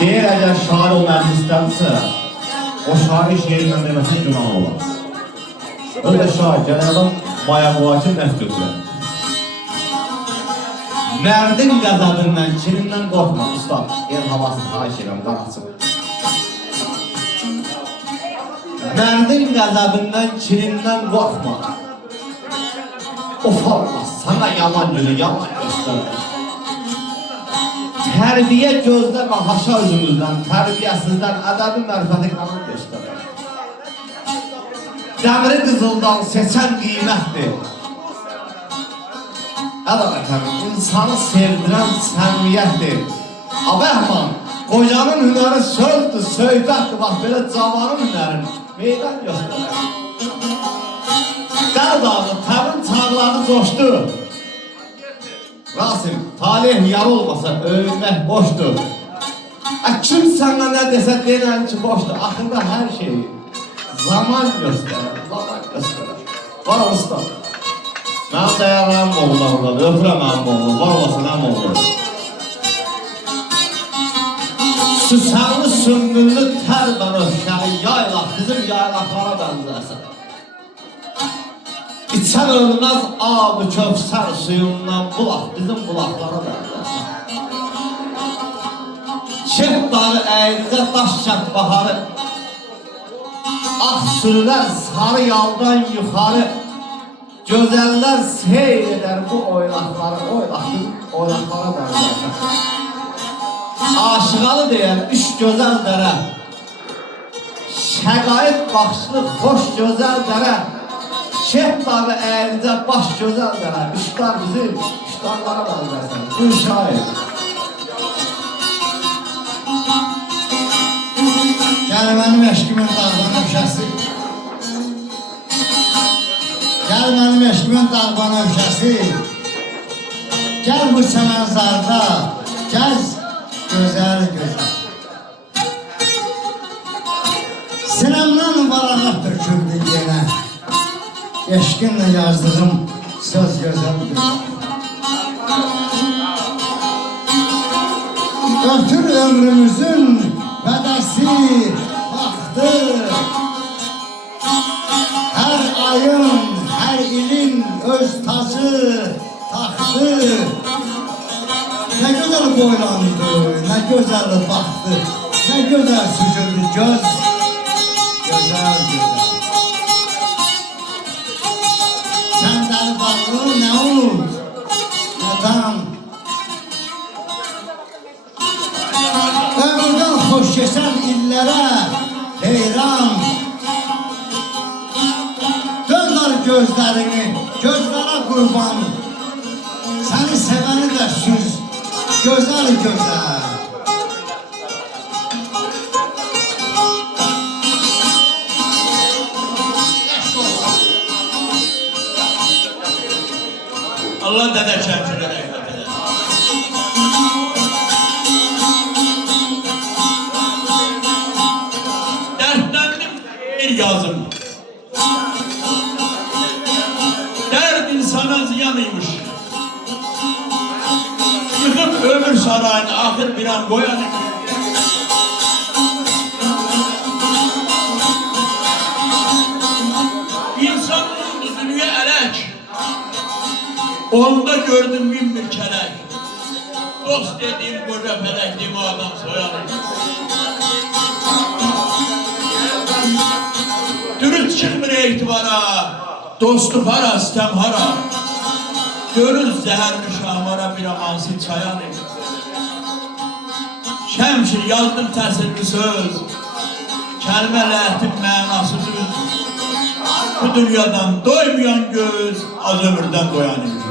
Deyir, əgər şair olmaq istəmsə, o şair şeirindən deməsin günah olar. Öyle şair, gələn adam maya qoğaçı nəf götürər. Mərdin qəzəbindən, kirindən qorxma, ustad. Yer havasını xahiş edirəm, qaraçım. Mərdin qəzəbindən, kirindən qorxma. Of Allah, sana yaman günü, yaman göstərir. Tərbiyə gözləmə haşa özümüzdən, tərbiyəsizdən ədəbi mərifəti qalan göstərir. Dəmri qızıldan seçən qiymətdir. Ədəbətən, insanı sevdirən səmiyyətdir. Abəhman, qocanın hünəri sözdür, söhbətdir, bax belə cavanın hünərin meydan göstərir. Dərdağı, təbin çağları coşdu. Rasim, talih yar olmasa övünmək boşdur. Kim sənə nə desə denən ki boşdur. Axırda hər şeyi zaman göstərir, zaman göstərir. Var usta. Mənim dəyərlərim oğullar oradadır, öpürəm mənim oğlum, var olasa mənim oğlum. Süsənli, sümbüllü, tərdən öfkəli yaylaq, bizim yaylaqlara bənzərsən. İçən ölməz ab-ı köfsər suyundan bulaq, bizim bulaqlara bənzərsən. Şeh dağı əyricə daş kət baharı, ah sürülər sarı yaldan yuxarı, gözəller seyr eder bu oylaqları, oylaqlara bənzərsən. Aşıqalı deyən üç gözəl dərə, şəqayət baxışlı xoş gözəl dərə, Şeh dağı əyricə baş gözəl dərə, üşqar bizim üşqarlara bənzərsən. Buyur şair. Gəl mənim eşkimin dağbana öfşəsi, gəl mənim eşkimin dağbana öfşəsi, gəl bu çəmənzarda, gəz gözəl gözəl. Sinəmdən varağat töküldü yenə, eşkinlə yazdığım söz gözəl gözəl. Ötür ömrümüzün vədəsi vaxtı, hər ayın, hər ilin öz tacı, taxtı. Nə gözəl boylandı, nə gözəl baxdı, nə gözəl süzüldü göz, gözəl gözəl. Səndən bağlı nə olur, nədən? Ömürdən xoş keçən illərə heyran, dönlər gözlərini, gözlərə qurban, səni sevəni də süz, gözəl gözəl. Allah dədə çəmkirə rəhmət edər. Dərdləndim bir yazım. Dərd insana ziyanıymış. Yıkıp ömür sarayını ahir bir an koyanı. İnsanın dünya elek. Onda gördüm bin bir kelek. Dost dediğim koca felek dimağdan soyanır. Dürüst çıkmır itibara, dostu hara, sitem hara. Görür zehirli şahmara bir amansız çayanır. Şemşir yazdım təsirli söz, kelime ləhtim mənası düz. Bu dünyadan doymayan göz, az ömürden doyanır.